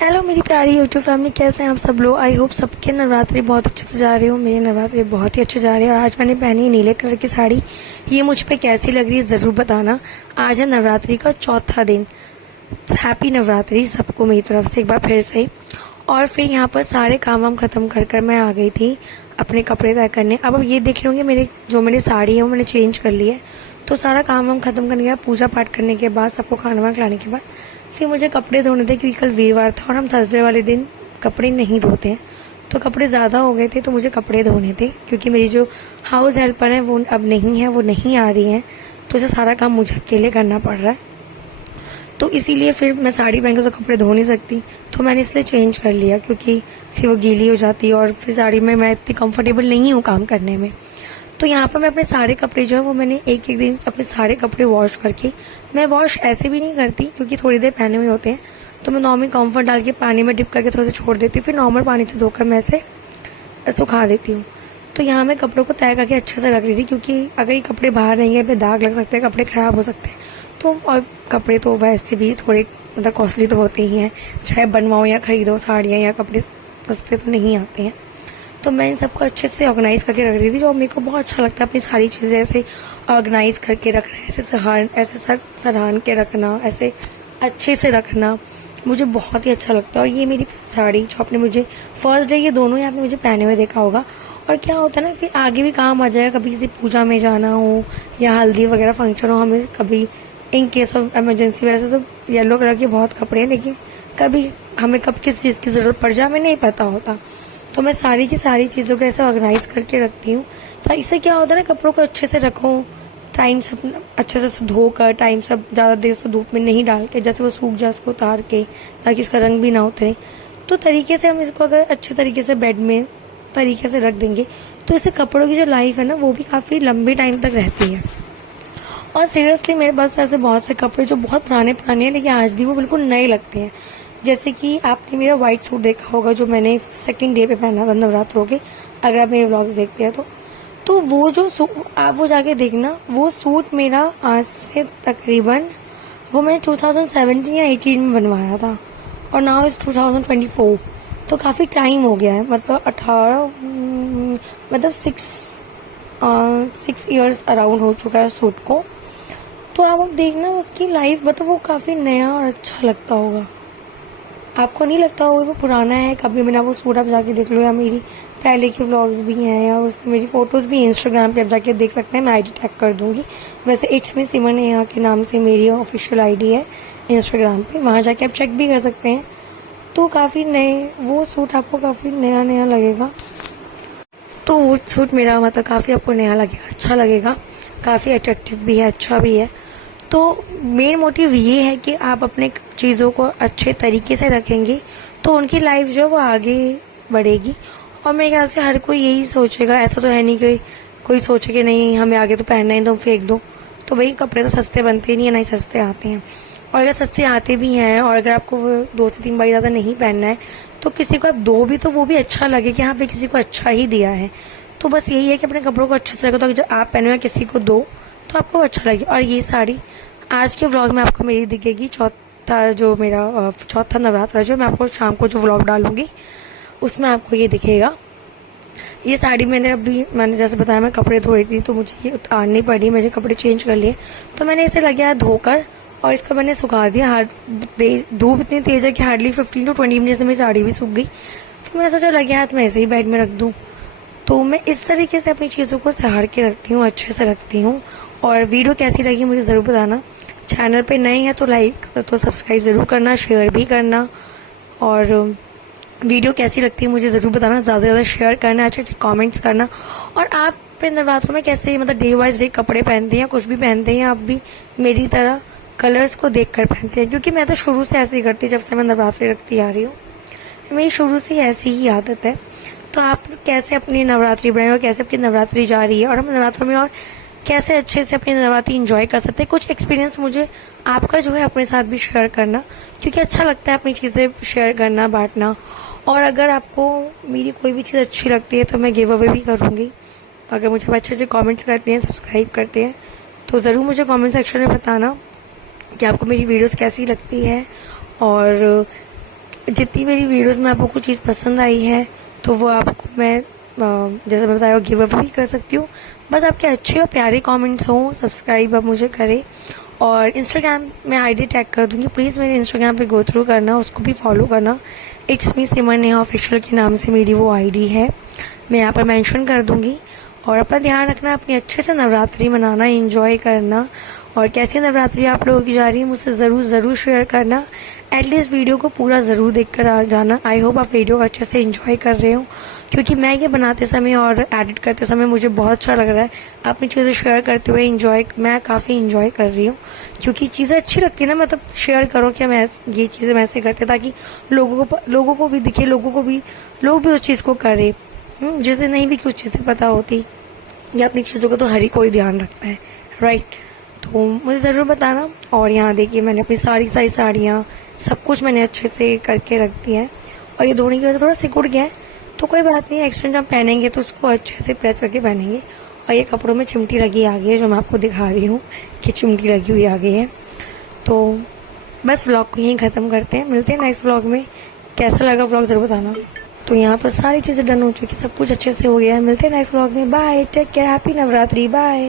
Hello मेरी प्यारी YouTube family, कैसे हैं आप सब लोग। आई होप सबके नवरात्रि बहुत अच्छे से जा रहे हो। मेरे नवरात्रि बहुत ही अच्छे जा रहे हैं। और आज मैंने पहनी है नीले कलर की साड़ी। ये मुझ पे कैसी लग रही है ज़रूर बताना। आज है नवरात्रि का चौथा दिन। हैप्पी नवरात्रि सबको मेरी तरफ से एक बार फिर से। और फिर यहाँ पर सारे काम वाम ख़त्म कर कर मैं आ गई थी अपने कपड़े तय करने। अब ये देख रहे होंगे मेरी साड़ी है वो मैंने चेंज कर ली है। तो सारा काम वाम ख़त्म करने के बाद, पूजा पाठ करने के बाद, सबको खाना वाना खिलाने के बाद फिर मुझे कपड़े धोने थे, क्योंकि कल वीरवार था और हम थर्सडे वाले दिन कपड़े नहीं धोते हैं। तो कपड़े ज़्यादा हो गए थे तो मुझे कपड़े धोने थे, क्योंकि मेरी जो हाउस हेल्पर है वो अब नहीं है, वो नहीं आ रही हैं। तो इसे सारा काम मुझे अकेले करना पड़ रहा है। तो इसीलिए फिर मैं साड़ी पहन के तो कपड़े धो नहीं सकती, तो मैंने इसलिए चेंज कर लिया, क्योंकि फिर वो गीली हो जाती है और फिर साड़ी में मैं इतनी कंफर्टेबल नहीं हूँ काम करने में। तो यहाँ पर मैं अपने सारे कपड़े जो है वो मैंने एक एक दिन अपने सारे कपड़े वॉश करके, मैं वॉश ऐसे भी नहीं करती क्योंकि थोड़ी देर पहने हुए होते हैं, तो मैं नॉर्मल कम्फर्ट डाल के पानी में डिप करके थोड़ा सा छोड़ देती हूँ, फिर नॉर्मल पानी से धोकर मैं इसे सुखा देती हूँ। तो यहाँ मैं कपड़ों को तय करके अच्छे से रख रही थी, क्योंकि अगर ये कपड़े बाहर रहेंगे पे दाग लग सकते हैं, कपड़े ख़राब हो सकते हैं। तो और कपड़े तो वैसे भी थोड़े मतलब कॉस्टली तो होते ही हैं, चाहे बनवाओ या ख़रीदो साड़ियाँ या कपड़े, सस्ते तो नहीं आते हैं। तो मैं इन सबको अच्छे से ऑर्गेनाइज़ करके रख रही थी, जो मेरे को बहुत अच्छा लगता है अपनी सारी चीज़ें ऐसे ऑर्गेनाइज़ करके रखना, ऐसे सरहान के रखना, ऐसे अच्छे से रखना मुझे बहुत ही अच्छा लगता है। और ये मेरी साड़ी जो आपने मुझे फर्स्ट डे, ये दोनों ही आपने मुझे पहने हुए देखा होगा। और क्या होता है ना, फिर आगे भी काम आ जाएगा, कभी किसी पूजा में जाना हो या हल्दी वगैरह फंक्शन हो, हमें कभी इन केस ऑफ इमरजेंसी। वैसे तो येलो कलर के बहुत कपड़े हैं, लेकिन कभी हमें कब किस चीज़ की ज़रूरत पड़ जाए हमें नहीं पता होता। तो मैं सारी की सारी चीज़ों को ऐसे ऑर्गेनाइज करके रखती हूँ। तो इससे क्या होता है ना, कपड़ों को अच्छे से रखो, टाइम से अच्छे से धोकर, टाइम से ज़्यादा देर से धूप में नहीं डाल के, जैसे वो सूख जाए उसको उतार के, ताकि उसका रंग भी ना उतरे। तो तरीके से हम इसको अगर अच्छे तरीके से बेड में तरीके से रख देंगे, तो इससे कपड़ों की जो लाइफ है ना वो भी काफ़ी लंबे टाइम तक रहती है। और सीरियसली मेरे पास ऐसे बहुत से कपड़े जो बहुत पुराने पुराने हैं, लेकिन आज भी वो बिल्कुल नए लगते हैं। जैसे कि आपने मेरा वाइट सूट देखा होगा जो मैंने सेकंड डे पे पहना था नवरात्रों के, अगर आप मेरे व्लॉग्स देखते हैं तो वो जो आप वो जाके देखना, वो सूट मेरा आज से तकरीबन वो मैंने 2017 या 18 में बनवाया था, और नाउ इज़ 2024। तो काफ़ी टाइम हो गया है, मतलब 6 ईयर्स अराउंड हो चुका है सूट को। तो आप देखना उसकी लाइफ, मतलब वो काफ़ी नया और अच्छा लगता होगा। आपको नहीं लगता होगा वो पुराना है। कभी मैंने वो सूट आप जाके देख लो, या मेरी पहले के व्लॉग्स भी हैं, या उसमें मेरी फ़ोटोज़ भी इंस्टाग्राम पे आप जाके देख सकते हैं। मैं आईडी टैग कर दूँगी। वैसे इट्स मी सिमन यहाँ के नाम से मेरी ऑफिशियल आईडी है इंस्टाग्राम पे, वहाँ जाके आप चेक भी कर सकते हैं। तो काफ़ी नए वो सूट आपको काफ़ी नया नया लगेगा। तो वो सूट मेरा मतलब काफ़ी आपको नया लगेगा, अच्छा लगेगा, काफ़ी अट्रैक्टिव भी है, अच्छा भी है। तो मेन मोटिव ये है कि आप अपने चीज़ों को अच्छे तरीके से रखेंगे तो उनकी लाइफ जो है वो आगे बढ़ेगी। और मेरे ख्याल से हर कोई यही सोचेगा। ऐसा तो है नहीं कि कोई सोचे कि नहीं हमें आगे तो पहनना ही, तो फेंक दो। तो भाई कपड़े तो सस्ते बनते नहीं है, ना ही सस्ते आते हैं। और अगर सस्ते आते भी हैं, और अगर आपको 2 से 3 बार ज़्यादा नहीं पहनना है, तो किसी को आप दो भी तो वो भी अच्छा लगे कि हाँ पे किसी को अच्छा ही दिया है। तो बस यही है कि अपने कपड़ों को अच्छे से रखो, तो जब आप पहनो या किसी को दो तो आपको अच्छा लगे। और ये साड़ी आज के व्लॉग में आपको मेरी दिखेगी, चौथा नवरात्रा जो मैं आपको शाम को जो व्लॉग डालूंगी उसमें आपको ये दिखेगा। ये साड़ी मैंने जैसे बताया मैं कपड़े धो रही थी, तो मुझे ये उतारनी पड़ी, मुझे कपड़े चेंज कर लिए। तो मैंने इसे लगा धोकर और इसका मैंने सुखा दिया। धूप इतनी तेज है कि हार्डली 15 to 20 मिनट्स में मेरी साड़ी भी सूख गई। फिर मैं सोचा लगे तो मैं ऐसे ही बेड में रख दूँ। तो मैं इस तरीके से अपनी चीज़ों को सहार के रखती हूँ, अच्छे से रखती हूँ। और वीडियो कैसी लगी मुझे ज़रूर बताना। चैनल पे नए हैं तो लाइक तो सब्सक्राइब ज़रूर करना, शेयर भी करना। और वीडियो कैसी लगती है मुझे ज़रूर बताना, ज़्यादा से ज़्यादा शेयर करना, अच्छे अच्छे कमेंट्स करना। और आप अपने नवरात्रों में कैसे मतलब डे वाइज डे कपड़े पहनते हैं, कुछ भी पहनते हैं, आप भी मेरी तरह कलर्स को देख कर पहनते हैं। क्योंकि मैं तो शुरू से ऐसे ही करती, जब से मैं नवरात्रि रखती आ रही हूँ, मेरी शुरू से ऐसी ही आदत है। तो आप कैसे अपनी नवरात्रि बनाए और कैसे आपकी नवरात्रि जा रही है, और हम नवरात्रों में और कैसे अच्छे से अपनी नवरात्रि एंजॉय कर सकते हैं, कुछ एक्सपीरियंस मुझे आपका जो है अपने साथ भी शेयर करना, क्योंकि अच्छा लगता है अपनी चीज़ें शेयर करना, बांटना। और अगर आपको मेरी कोई भी चीज़ अच्छी लगती है तो मैं गिव अवे भी करूँगी। अगर मुझे अच्छे अच्छे कमेंट्स करते हैं, सब्सक्राइब करते हैं, तो ज़रूर मुझे कमेंट सेक्शन में बताना कि आपको मेरी वीडियोस कैसी लगती है। और जितनी मेरी वीडियोस में आपको कुछ चीज़ पसंद आई है तो वो आपको मैं जैसे मैं बताया गिव अप भी कर सकती हूँ। बस आपके अच्छे और प्यारे कमेंट्स हों, सब्सक्राइब आप मुझे करें और इंस्टाग्राम में आईडी टैग कर दूँगी, प्लीज़ मेरे इंस्टाग्राम पे गो थ्रू करना, उसको भी फॉलो करना। It's me Simar Neha official के नाम से मेरी वो आईडी है, मैं यहाँ पर मेंशन कर दूँगी। और अपना ध्यान रखना, अपनी अच्छे से नवरात्रि मनाना, एंजॉय करना। और कैसी नवरात्रि आप लोगों की जा रही है मुझसे ज़रूर शेयर करना। एटलीस्ट वीडियो को पूरा ज़रूर देख कर आ जाना। आई होप आप वीडियो को अच्छे से एंजॉय कर रहे हो, क्योंकि मैं ये बनाते समय और एडिट करते समय मुझे बहुत अच्छा लग रहा है। अपनी चीज़ें शेयर करते हुए मैं काफ़ी इंजॉय कर रही हूँ, क्योंकि चीज़ें अच्छी लगती है ना, मतलब शेयर करो कि मैं ये चीज़ें मैं ऐसे करते ताकि लोगों को भी दिखे, लोग भी उस चीज़ को करें। जिसे नहीं भी कुछ चीज़ें पता होती या अपनी चीज़ों का तो हर ही कोई ध्यान रखता है, राइट। तो मुझे ज़रूर बताना। और यहाँ देखिए मैंने अपनी सारी साड़ियाँ सब कुछ मैंने अच्छे से करके रख दिया है। और ये धोने की वजह से थोड़ा सिकुड़ गया है, तो कोई बात नहीं, एक्सटेंड जब पहनेंगे तो उसको अच्छे से प्रेस करके पहनेंगे। और ये कपड़ों में चिमटी लगी आ गई है, जो मैं आपको दिखा रही हूँ कि चिमटी लगी हुई आ गई है। तो बस व्लॉग को यहीं ख़त्म करते हैं, मिलते हैं नेक्स्ट व्लॉग में। कैसा लगा व्लॉग ज़रूर बताना। तो यहाँ पर सारी चीज़ें डन हो चुकी, सब कुछ अच्छे से हो गया है। मिलते हैं नेक्स्ट व्लॉग में, bye, take care, happy Navratri, bye.